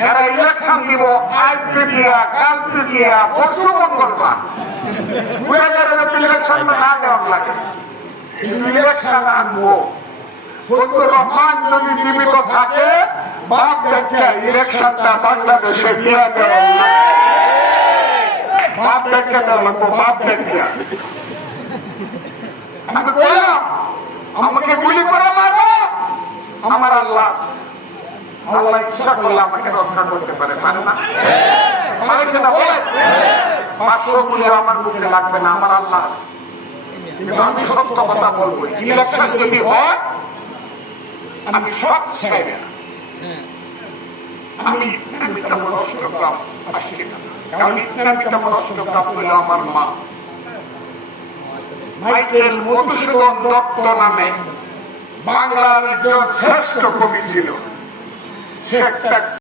এরা ইলেকশন দিব আজকে দিয়া কালকে দিয়া পরশু মঙ্গলবার ইলেকশন না দেওয়ার লাগে ইলেকশন আনবো ফজলুর রহমান যদি জীবিত থাকে বাপ দেখে ইলেকশনটা বাংলাদেশে দিয়া দেওয়ার লাগে বাপ দেখে দেওয়া লাগবো বাপ দেখে আমি বললাম আমাকে গুলি করে মারবো আমার আল্লাহ আল্লাহ ইচ্ছা করলে আমাকে রক্ষা করতে পারে পারে না পারে কিনা বলে 500 গুলি আমার মুখে লাগবে না আমার আল্লাহ কিন্তু আমি সত্য কথা বলবো ইলেকশন যদি হয় আমি সব ছেড়ে আমি অষ্টগ্রাম আসছি না কারণ অষ্টগ্রাম হলো আমার মা মাইকেল মধুসূদন দত্ত নামে বাংলার একজন শ্রেষ্ঠ কবি ছিল সে একটা